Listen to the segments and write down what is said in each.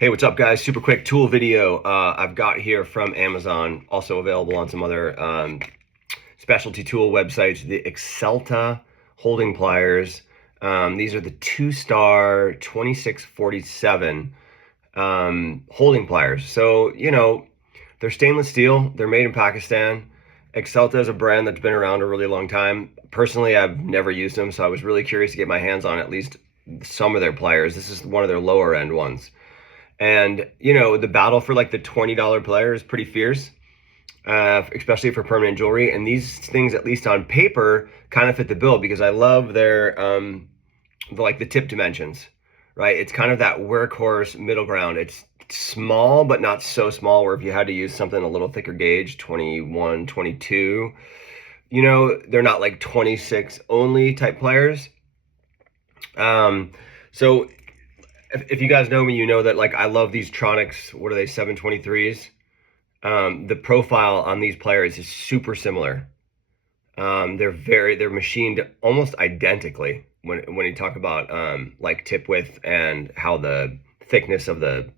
Hey, what's up guys? Super quick tool video I've got here from Amazon, also available on some other specialty tool websites, the Excelta holding pliers. These are the 2-star 2647 holding pliers. So, they're stainless steel, they're made in Pakistan. Excelta is a brand that's been around a really long time. Personally, I've never used them, so I was really curious to get my hands on at least some of their pliers. This is one of their lower end ones. And, the battle for like the $20 player is pretty fierce, especially for permanent jewelry. And these things, at least on paper, kind of fit the bill because I love their, the tip dimensions, right? It's kind of that workhorse middle ground. It's small, but not so small where if you had to use something a little thicker gauge, 21, 22, they're not like 26 only type pliers. So if you guys know me, you know that like I love these Tronics, what are they, 723s? The profile on these pliers is super similar. They're machined almost identically when you talk about like tip width and how the thickness of the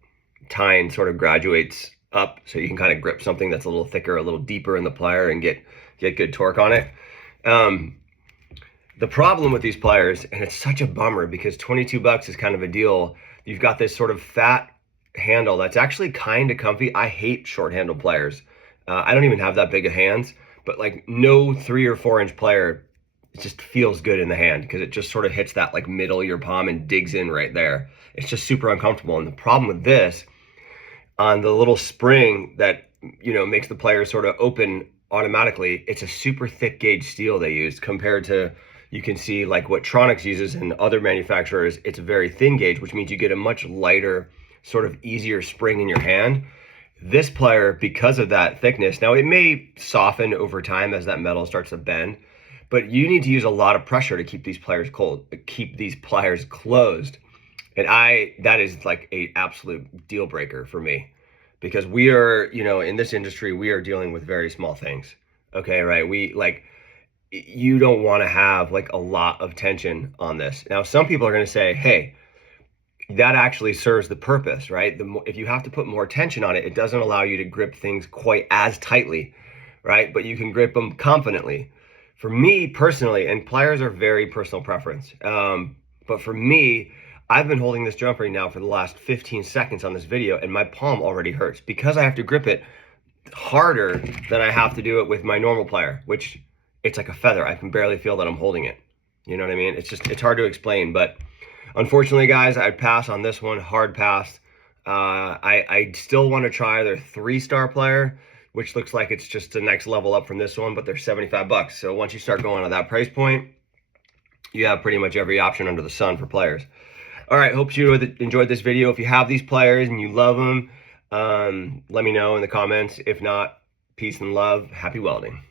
tine sort of graduates up, so you can kind of grip something that's a little thicker, a little deeper in the plier and get good torque on it. The problem with these pliers, and it's such a bummer because 22 bucks is kind of a deal. You've got this sort of fat handle that's actually kind of comfy. I hate short handle pliers. I don't even have that big of hands, but like no 3 or 4 inch plier, it just feels good in the hand because it just sort of hits that like middle of your palm and digs in right there. It's just super uncomfortable. And the problem with this, on the little spring that, makes the plier sort of open automatically, it's a super thick gauge steel they use compared to, you can see like what Tronics uses and other manufacturers, it's a very thin gauge, which means you get a much lighter, sort of easier spring in your hand. This plier, because of that thickness, now it may soften over time as that metal starts to bend, but you need to use a lot of pressure to keep these pliers closed. And that is like a absolute deal breaker for me, because we are, in this industry, we are dealing with very small things. Okay, right? You don't want to have like a lot of tension on this. Now, some people are going to say, hey, that actually serves the purpose, right? If you have to put more tension on it, it doesn't allow you to grip things quite as tightly, right? But you can grip them confidently. For me personally, and pliers are very personal preference, but for me, I've been holding this jump ring now for the last 15 seconds on this video, and my palm already hurts because I have to grip it harder than I have to do it with my normal plier, which it's like a feather. I can barely feel that I'm holding it. You know what I mean? It's hard to explain, but unfortunately, guys, I'd pass on this one, hard pass. I still want to try their 3-star plier, which looks like it's just the next level up from this one, but they're 75 bucks. So once you start going to that price point, you have pretty much every option under the sun for pliers. All right, hope you enjoyed this video. If you have these pliers and you love them, let me know in the comments. If not, peace and love. Happy welding.